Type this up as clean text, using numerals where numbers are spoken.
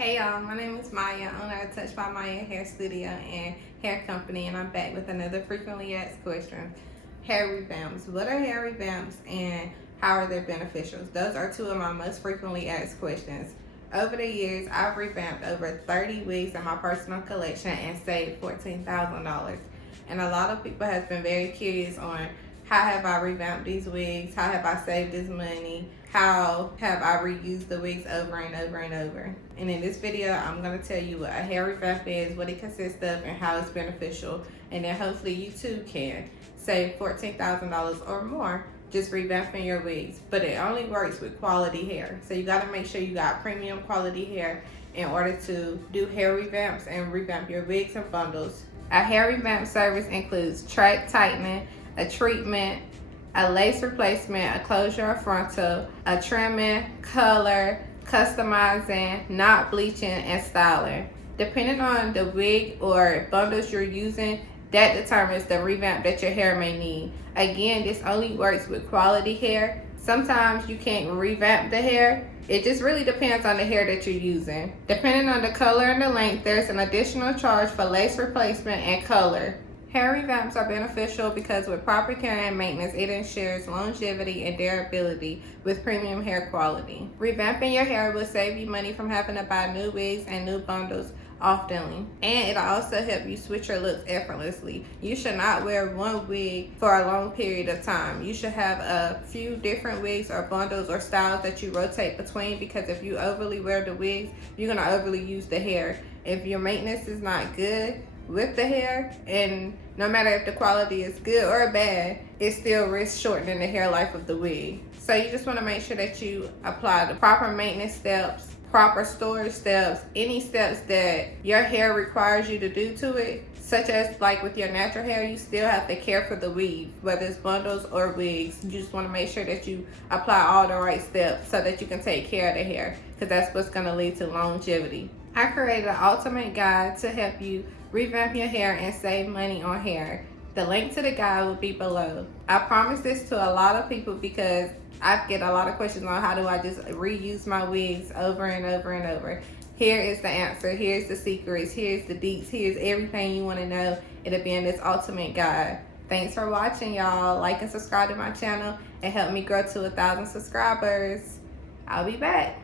Hey y'all, my name is Maya, owner of Touch by Maya Hair Studio and Hair Company, and I'm back with another frequently asked question. Hair revamps. What are hair revamps and how are they beneficial? Those are two of my most frequently asked questions. Over the years, I've revamped over 30 wigs in my personal collection and saved $14,000. And a lot of people have been very curious on how have I revamped these wigs, how have I saved this money, how have I reused the wigs over and over and over. And in this video, I'm going to tell you what a hair revamp is, what it consists of, and how it's beneficial. And then hopefully you too can save $14,000 or more just revamping your wigs. But it only works with quality hair. So you got to make sure you got premium quality hair in order to do hair revamps and revamp your wigs and bundles. A hair revamp service includes track tightening, a treatment, a lace replacement, a closure or frontal, a trimming, color, customizing, knot bleaching, and styling. Depending on the wig or bundles you're using, that determines the revamp that your hair may need. Again, this only works with quality hair. Sometimes you can't revamp the hair. It just really depends on the hair that you're using. Depending on the color and the length, there's an additional charge for lace replacement and color. Hair revamps are beneficial because with proper care and maintenance, it ensures longevity and durability with premium hair quality. Revamping your hair will save you money from having to buy new wigs and new bundles often, and it'll also help you switch your looks effortlessly. You should not wear one wig for a long period of time. You should have a few different wigs or bundles or styles that you rotate between, because if you overly wear the wigs, you're going to overly use the hair. If your maintenance is not good with the hair, and no matter if the quality is good or bad, it still risks shortening the hair life of the wig. So you just want to make sure that you apply the proper maintenance steps, proper storage steps, any steps that your hair requires you to do to it, such as like with your natural hair, you still have to care for the weave, whether it's bundles or wigs. You just want to make sure that you apply all the right steps so that you can take care of the hair, because that's what's going to lead to longevity. I created an ultimate guide to help you revamp your hair and save money on hair. The link to the guide will be below. I promise this to a lot of people because I get a lot of questions on how do I just reuse my wigs over and over and over. Here is the answer. Here's the secrets. Here's the deets. Here's everything you want to know. It'll be in this ultimate guide. Thanks for watching, y'all. Like and subscribe to my channel and help me grow to 1,000 subscribers. I'll be back.